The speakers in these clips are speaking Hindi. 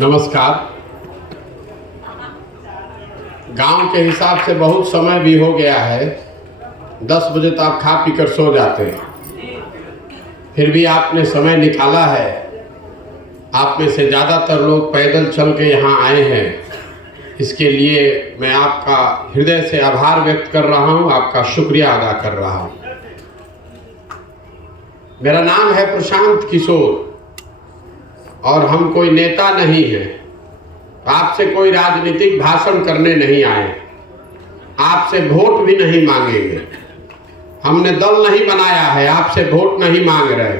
नमस्कार। गांव के हिसाब से बहुत समय भी हो गया है। 10 बजे तो आप खा पी कर सो जाते हैं, फिर भी आपने समय निकाला है। आप में से ज़्यादातर लोग पैदल चल के यहाँ आए हैं, इसके लिए मैं आपका हृदय से आभार व्यक्त कर रहा हूँ, आपका शुक्रिया अदा कर रहा हूँ। मेरा नाम है प्रशांत किशोर और हम कोई नेता नहीं हैं। आपसे कोई राजनीतिक भाषण करने नहीं आए, आपसे वोट भी नहीं मांगेंगे। हमने दल नहीं बनाया है, आपसे वोट नहीं मांग रहे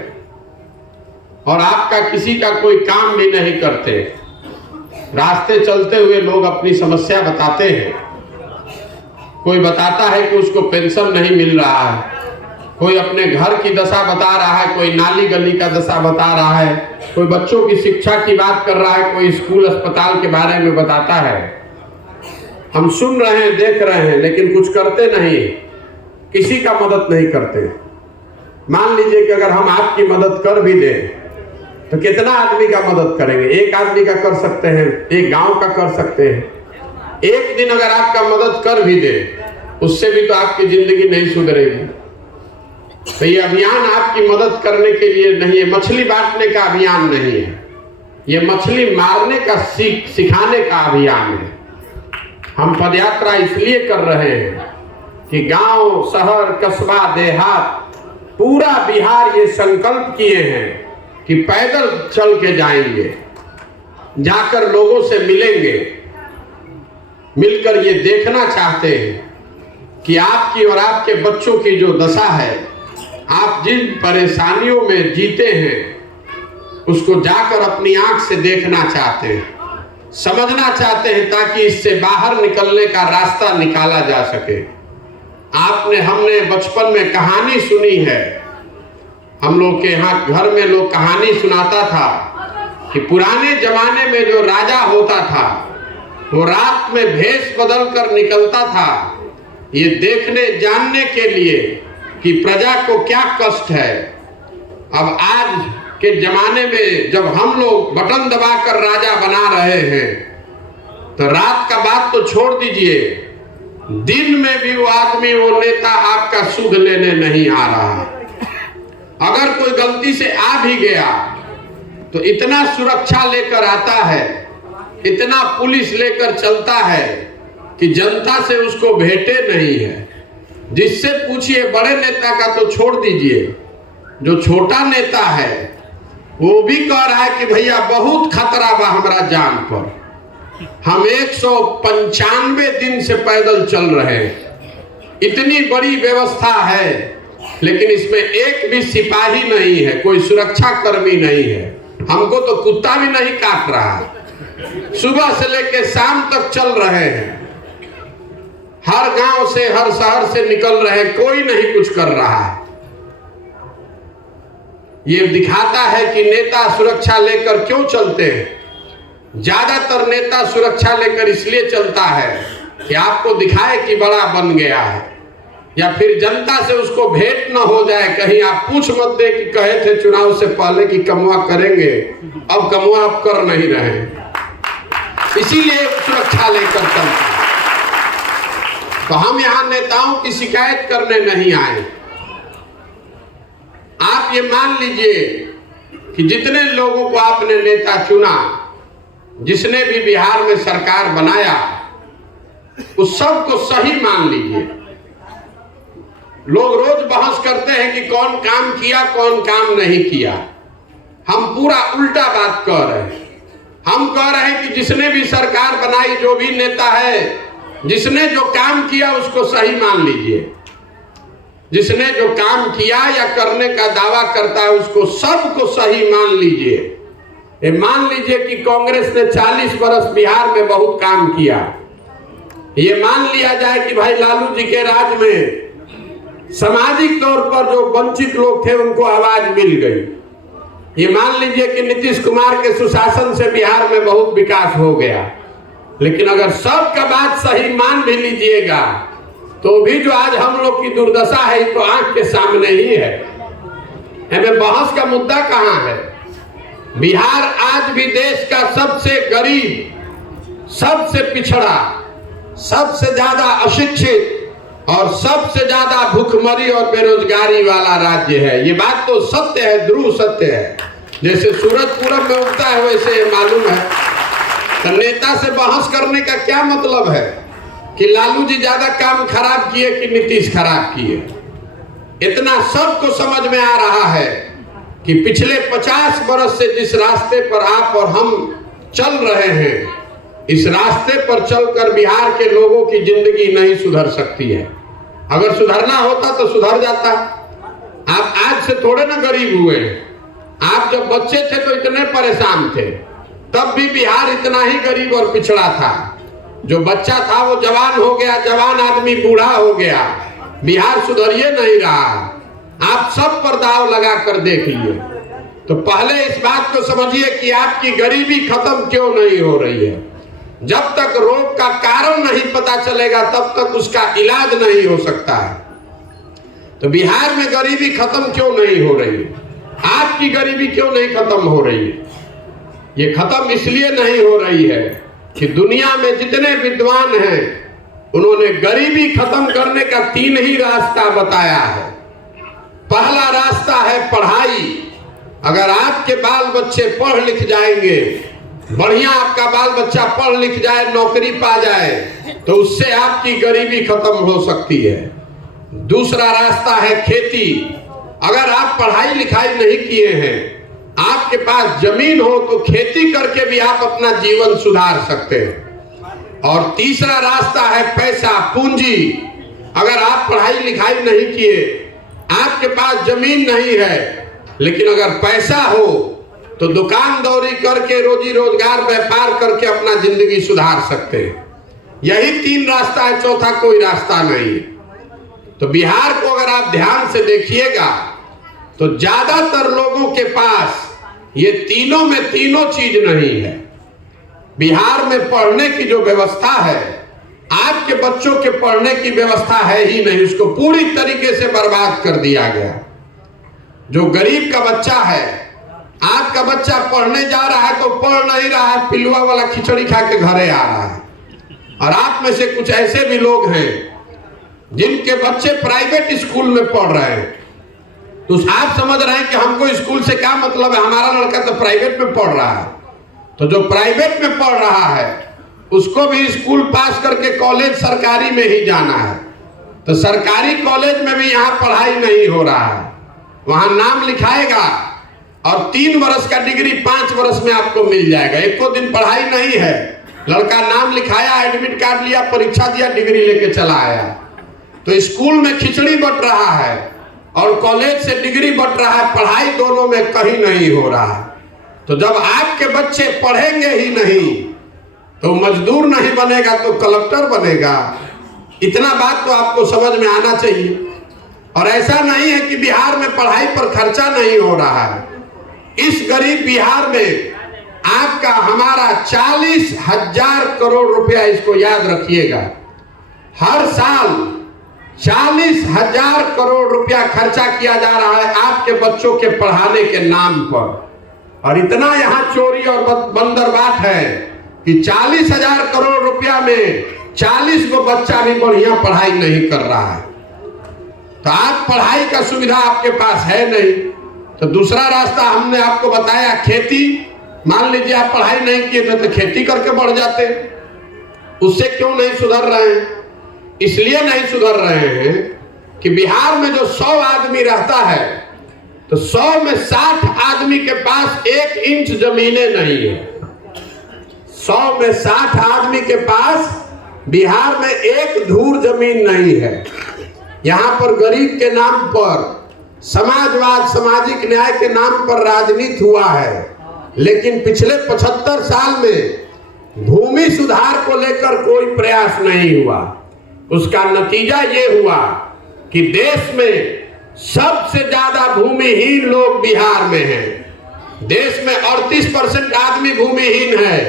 और आपका किसी का कोई काम भी नहीं करते। रास्ते चलते हुए लोग अपनी समस्या बताते हैं। कोई बताता है कि उसको पेंशन नहीं मिल रहा है, कोई अपने घर की दशा बता रहा है, कोई नाली गली का दशा बता रहा है, कोई बच्चों की शिक्षा की बात कर रहा है, कोई स्कूल अस्पताल के बारे में बताता है। हम सुन रहे हैं, देख रहे हैं, लेकिन कुछ करते नहीं, किसी का मदद नहीं करते। मान लीजिए कि अगर हम आपकी मदद कर भी दें तो कितना आदमी का मदद करेंगे? एक आदमी का कर सकते हैं, एक गांव का कर सकते हैं। एक दिन अगर आपका मदद कर भी दे, उससे भी तो आपकी जिंदगी नहीं सुधरेगी। तो ये अभियान आपकी मदद करने के लिए नहीं है, मछली बांटने का अभियान नहीं है, ये मछली मारने का सिखाने का अभियान है। हम पदयात्रा इसलिए कर रहे हैं कि गांव, शहर, कस्बा, देहात, पूरा बिहार ये संकल्प किए हैं कि पैदल चल के जाएंगे, जाकर लोगों से मिलेंगे, मिलकर ये देखना चाहते हैं कि आपकी और आपके बच्चों की जो दशा है, आप जिन परेशानियों में जीते हैं, उसको जाकर अपनी आंख से देखना चाहते हैं, समझना चाहते हैं, ताकि इससे बाहर निकलने का रास्ता निकाला जा सके। हमने बचपन में कहानी सुनी है। हम लोग के यहाँ घर में लोग कहानी सुनाता था कि पुराने जमाने में जो राजा होता था वो रात में भेष बदल कर निकलता था, ये देखने जानने के लिए कि प्रजा को क्या कष्ट है। अब आज के जमाने में जब हम लोग बटन दबाकर राजा बना रहे हैं, तो रात का बात तो छोड़ दीजिए, दिन में भी वो आदमी, वो नेता आपका सुध लेने नहीं आ रहा। अगर कोई गलती से आ भी गया तो इतना सुरक्षा लेकर आता है, इतना पुलिस लेकर चलता है कि जनता से उसको भेंटे नहीं है। जिससे पूछिए, बड़े नेता का तो छोड़ दीजिए, जो छोटा नेता है वो भी कह रहा है कि भैया बहुत खतरा बा हमारा जान पर। हम 195 दिन से पैदल चल रहे हैं, इतनी बड़ी व्यवस्था है, लेकिन इसमें एक भी सिपाही नहीं है, कोई सुरक्षा कर्मी नहीं है। हमको तो कुत्ता भी नहीं काट रहा है। सुबह से लेकर शाम तक चल रहे हैं, हर गांव से, हर शहर से निकल रहे, कोई नहीं कुछ कर रहा है। ये दिखाता है कि नेता सुरक्षा लेकर क्यों चलते हैं। ज्यादातर नेता सुरक्षा लेकर इसलिए चलता है कि आपको दिखाए कि बड़ा बन गया है, या फिर जनता से उसको भेंट न हो जाए, कहीं आप पूछ मत दे कि कहे थे चुनाव से पहले कि कमुआ करेंगे, अब कमुआ आप कर नहीं रहे, इसीलिए सुरक्षा लेकर चलते हैं। तो हम यहाँ नेताओं की शिकायत करने नहीं आए। आप ये मान लीजिए कि जितने लोगों को आपने नेता चुना, जिसने भी बिहार में सरकार बनाया, उस सब को सही मान लीजिए। लोग रोज बहस करते हैं कि कौन काम किया, कौन काम नहीं किया। हम पूरा उल्टा बात कह रहे हैं। हम कह रहे हैं कि जिसने भी सरकार बनाई, जो भी नेता है, जिसने जो काम किया उसको सही मान लीजिए। जिसने जो काम किया या करने का दावा करता है, उसको सबको सही मान लीजिए। ये मान लीजिए कि कांग्रेस ने 40 वर्ष बिहार में बहुत काम किया। ये मान लिया जाए कि भाई लालू जी के राज में सामाजिक तौर पर जो वंचित लोग थे उनको आवाज मिल गई। ये मान लीजिए कि नीतीश कुमार के सुशासन से बिहार में बहुत विकास हो गया। लेकिन अगर सबका बात सही मान भी लीजिएगा, तो भी जो आज हम लोग की दुर्दशा है तो आंख के सामने ही है। हमें बहस का मुद्दा कहाँ है? बिहार आज भी देश का सबसे गरीब, सबसे पिछड़ा, सबसे ज्यादा अशिक्षित और सबसे ज्यादा भूखमरी और बेरोजगारी वाला राज्य है। ये बात तो सत्य है, ध्रुव सत्य है। जैसे सूरज पूरब में उगता है वैसे ये मालूम है। तो नेता से बहस करने का क्या मतलब है कि लालू जी ज्यादा काम खराब किए कि नीतीश खराब किए। इतना सबको समझ में आ रहा है कि पिछले 50 वर्ष से जिस रास्ते पर आप और हम चल रहे हैं, इस रास्ते पर चलकर बिहार के लोगों की जिंदगी नहीं सुधर सकती है। अगर सुधरना होता तो सुधर जाता। आप आज से थोड़े ना गरीब हुए। आप जब बच्चे थे तो इतने परेशान थे, तब भी बिहार इतना ही गरीब और पिछड़ा था। जो बच्चा था वो जवान हो गया, जवान आदमी बूढ़ा हो गया। बिहार सुधरिए नहीं रहा। आप सब पर दाव लगा कर देख लिए। तो पहले इस बात को समझिए कि आपकी गरीबी खत्म क्यों नहीं हो रही है। जब तक रोग का कारण नहीं पता चलेगा तब तक उसका इलाज नहीं हो सकता है। तो बिहार में गरीबी खत्म क्यों नहीं हो रही है? आपकी गरीबी क्यों नहीं खत्म हो रही है? ये खत्म इसलिए नहीं हो रही है कि दुनिया में जितने विद्वान हैं उन्होंने गरीबी खत्म करने का 3 ही रास्ता बताया है। पहला रास्ता है पढ़ाई। अगर आपके बाल बच्चे पढ़ लिख जाएंगे, बढ़िया आपका बाल बच्चा पढ़ लिख जाए, नौकरी पा जाए, तो उससे आपकी गरीबी खत्म हो सकती है। दूसरा रास्ता है खेती। अगर आप पढ़ाई लिखाई नहीं किए हैं, आपके पास जमीन हो, तो खेती करके भी आप अपना जीवन सुधार सकते हैं। और तीसरा रास्ता है पैसा, पूंजी। अगर आप पढ़ाई लिखाई नहीं किए, आपके पास जमीन नहीं है, लेकिन अगर पैसा हो तो दुकान दौरी करके, रोजी रोजगार, व्यापार करके अपना जिंदगी सुधार सकते हैं। यही 3 रास्ता है, चौथा कोई रास्ता नहीं। तो बिहार को अगर आप ध्यान से देखिएगा तो ज्यादातर लोगों के पास ये तीनों में तीनों चीज नहीं है। बिहार में पढ़ने की जो व्यवस्था है, आपके बच्चों के पढ़ने की व्यवस्था है ही नहीं, उसको पूरी तरीके से बर्बाद कर दिया गया। जो गरीब का बच्चा है, आपका बच्चा पढ़ने जा रहा है तो पढ़ नहीं रहा है, पिलुआ वाला खिचड़ी खा के घरे आ रहा है। और आप में से कुछ ऐसे भी लोग हैं जिनके बच्चे प्राइवेट स्कूल में पढ़ रहे हैं। तो आप समझ रहे हैं कि हमको स्कूल से क्या मतलब है, हमारा लड़का तो प्राइवेट में पढ़ रहा है। तो जो प्राइवेट में पढ़ रहा है उसको भी स्कूल पास करके कॉलेज सरकारी में ही जाना है। तो सरकारी कॉलेज में भी यहाँ पढ़ाई नहीं हो रहा है। वहां नाम लिखाएगा और 3 वर्ष का डिग्री 5 वर्ष में आपको मिल जाएगा। एको दिन पढ़ाई नहीं है। लड़का नाम लिखाया, एडमिट कार्ड लिया, परीक्षा दिया, डिग्री लेके चला आया। तो स्कूल में खिचड़ी बट रहा है और कॉलेज से डिग्री बट रहा है, पढ़ाई दोनों में कहीं नहीं हो रहा है। तो जब आपके बच्चे पढ़ेंगे ही नहीं तो मजदूर नहीं बनेगा तो कलेक्टर बनेगा। इतना बात तो आपको समझ में आना चाहिए। और ऐसा नहीं है कि बिहार में पढ़ाई पर खर्चा नहीं हो रहा है। इस गरीब बिहार में आपका हमारा 40,000 करोड़ रुपया, इसको याद रखिएगा, हर साल 40,000 करोड़ रुपया खर्चा किया जा रहा है आपके बच्चों के पढ़ाने के नाम पर। और इतना यहाँ चोरी और बंदरबाट है कि 40,000 करोड़ रुपया में 40 गो बच्चा भी बढ़िया पढ़ाई नहीं कर रहा है। तो आज पढ़ाई का सुविधा आपके पास है नहीं। तो दूसरा रास्ता हमने आपको बताया, खेती। मान लीजिए आप पढ़ाई नहीं किए थे तो खेती करके बढ़ जाते। उससे क्यों नहीं सुधर रहे हैं? इसलिए नहीं सुधर रहे हैं कि बिहार में जो 100 आदमी रहता है तो 100 में 60 आदमी के पास 1 इंच जमीनें नहीं है। 100 में 60 आदमी के पास बिहार में 1 धूर जमीन नहीं है। यहाँ पर गरीब के नाम पर, समाजवाद, सामाजिक न्याय के नाम पर राजनीति हुआ है। लेकिन पिछले 75 साल में भूमि सुधार को लेकर कोई प्रयास नहीं हुआ। उसका नतीजा ये हुआ कि देश में सबसे ज्यादा भूमिहीन लोग बिहार में हैं। देश में 38% आदमी भूमिहीन है,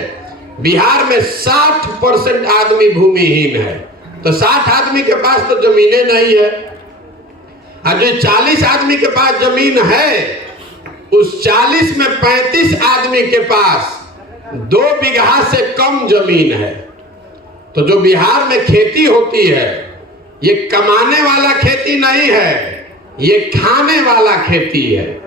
बिहार में 60% आदमी भूमिहीन है। तो 60 आदमी के पास तो जमीनें नहीं है। और जो 40 आदमी के पास जमीन है उस 40 में 35 आदमी के पास 2 बीघा से कम जमीन है। तो जो बिहार में खेती होती है ये कमाने वाला खेती नहीं है, ये खाने वाला खेती है।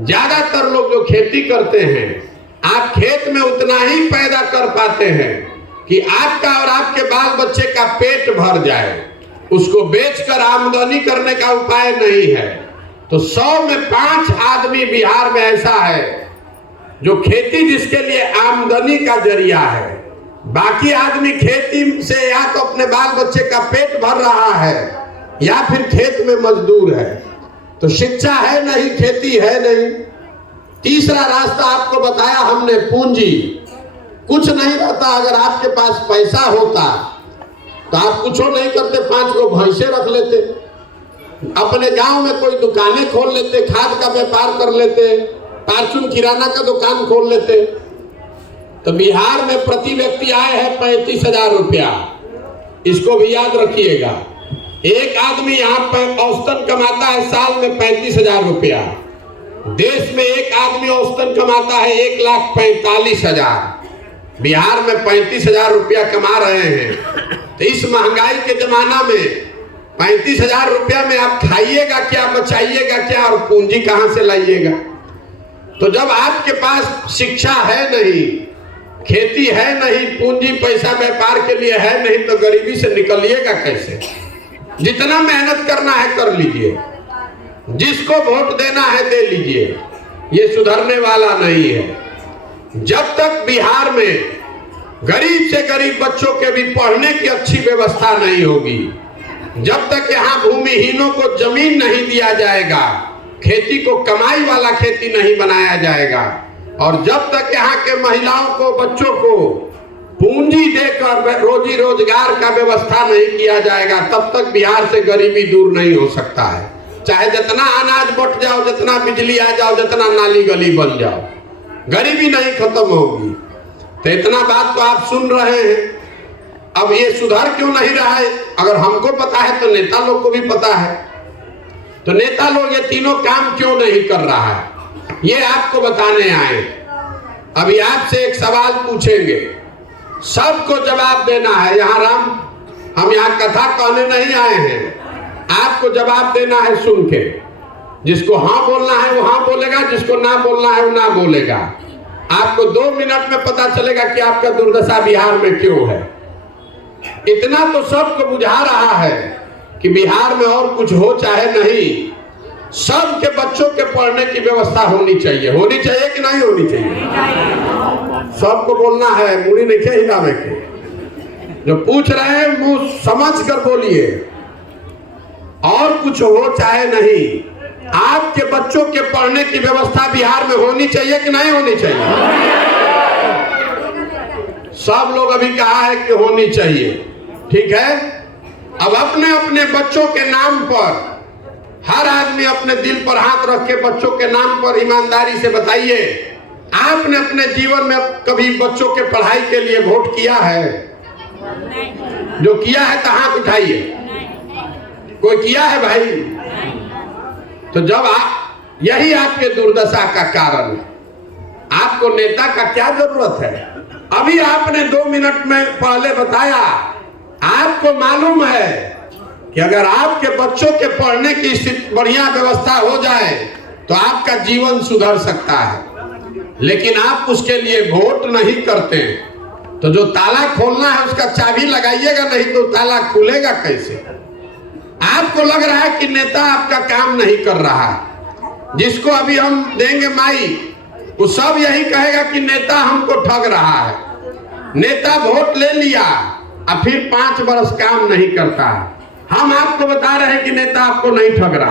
ज्यादातर लोग जो खेती करते हैं, आप खेत में उतना ही पैदा कर पाते हैं कि आपका और आपके बाल बच्चे का पेट भर जाए, उसको बेचकर आमदनी करने का उपाय नहीं है। तो 100 में 5 आदमी बिहार में ऐसा है जो खेती जिसके लिए आमदनी का जरिया है। बाकी आदमी खेती से या तो अपने बाल बच्चे का पेट भर रहा है या फिर खेत में मजदूर है। तो शिक्षा है नहीं, खेती है नहीं। तीसरा रास्ता आपको बताया हमने, पूंजी। कुछ नहीं रहता। अगर आपके पास पैसा होता तो आप कुछ नहीं करते, 5 को भैंसे रख लेते, अपने गांव में कोई दुकानें खोल लेते, खाद का व्यापार कर लेते, फार्चून किराना का दुकान खोल लेते। तो बिहार में प्रति व्यक्ति आय है 35,000 रुपया। इसको भी याद रखिएगा। एक आदमी यहाँ पर औसतन कमाता है साल में 35,000 रुपया। देश में एक आदमी औसतन कमाता है 1,45,000। बिहार में 35,000 रुपया कमा रहे हैं। तो इस महंगाई के जमाना में 35,000 रुपया में आप खाइएगा क्या, बचाइएगा क्या और पूंजी कहां से लाइएगा? तो जब आपके पास शिक्षा है नहीं, खेती है नहीं, पूंजी पैसा व्यापार के लिए है नहीं, तो गरीबी से निकलिएगा कैसे? जितना मेहनत करना है कर लीजिए, जिसको वोट देना है दे लीजिए, ये सुधरने वाला नहीं है। जब तक बिहार में गरीब से गरीब बच्चों के भी पढ़ने की अच्छी व्यवस्था नहीं होगी, जब तक यहाँ भूमिहीनों को जमीन नहीं दिया जाएगा, खेती को कमाई वाला खेती नहीं बनाया जाएगा, और जब तक यहाँ के महिलाओं को, बच्चों को पूंजी देकर रोजी रोजगार का व्यवस्था नहीं किया जाएगा, तब तक बिहार से गरीबी दूर नहीं हो सकता है। चाहे जितना अनाज बट जाओ, जितना बिजली आ जाओ, जितना नाली गली बन जाओ, गरीबी नहीं खत्म होगी। तो इतना बात तो आप सुन रहे हैं। अब ये सुधर क्यों नहीं रहा है? अगर हमको पता है तो नेता लोग को भी पता है। तो नेता लोग ये तीनों काम क्यों नहीं कर रहा है, ये आपको बताने आए। अभी आपसे एक सवाल पूछेंगे, सबको जवाब देना है। हम यहाँ कथा कहने नहीं आए हैं, आपको जवाब देना है सुन के। जिसको हाँ बोलना है वो हाँ बोलेगा, जिसको ना बोलना है वो ना बोलेगा। आपको 2 मिनट में पता चलेगा कि आपका दुर्दशा बिहार में क्यों है। इतना तो सबको बुझा रहा है कि बिहार में और कुछ हो चाहे नहीं, सबके बच्चों के पढ़ने की व्यवस्था होनी चाहिए। होनी चाहिए कि नहीं होनी चाहिए? सबको बोलना है, मुड़ी नहीं खे हिलावे के। जो पूछ रहे हैं मुंह समझ कर बोलिए। और कुछ हो चाहे नहीं, आपके बच्चों के पढ़ने की व्यवस्था बिहार में होनी चाहिए कि नहीं होनी चाहिए? सब लोग अभी कहा है कि होनी चाहिए, ठीक है। अब अपने अपने बच्चों के नाम पर, हर आदमी अपने दिल पर हाथ रख के बच्चों के नाम पर ईमानदारी से बताइए, आपने अपने जीवन में कभी बच्चों के पढ़ाई के लिए वोट किया है? जो किया है तो हाथ उठाइए। कोई किया है भाई? तो जब यही आपके दुर्दशा का कारण है। आपको नेता का क्या जरूरत है? अभी आपने 2 मिनट में पहले बताया, आपको मालूम है कि अगर आपके बच्चों के पढ़ने की स्थिति बढ़िया व्यवस्था हो जाए तो आपका जीवन सुधर सकता है, लेकिन आप उसके लिए वोट नहीं करते। तो जो ताला खोलना है उसका चाबी लगाइएगा, नहीं तो ताला खुलेगा कैसे? आपको लग रहा है कि नेता आपका काम नहीं कर रहा है। जिसको अभी हम देंगे माइक, वो सब यही कहेगा कि नेता हमको ठग रहा है। नेता वोट ले लिया और फिर 5 वर्ष काम नहीं करता है। हम आपको बता रहे हैं कि नेता आपको नहीं ठग रहा।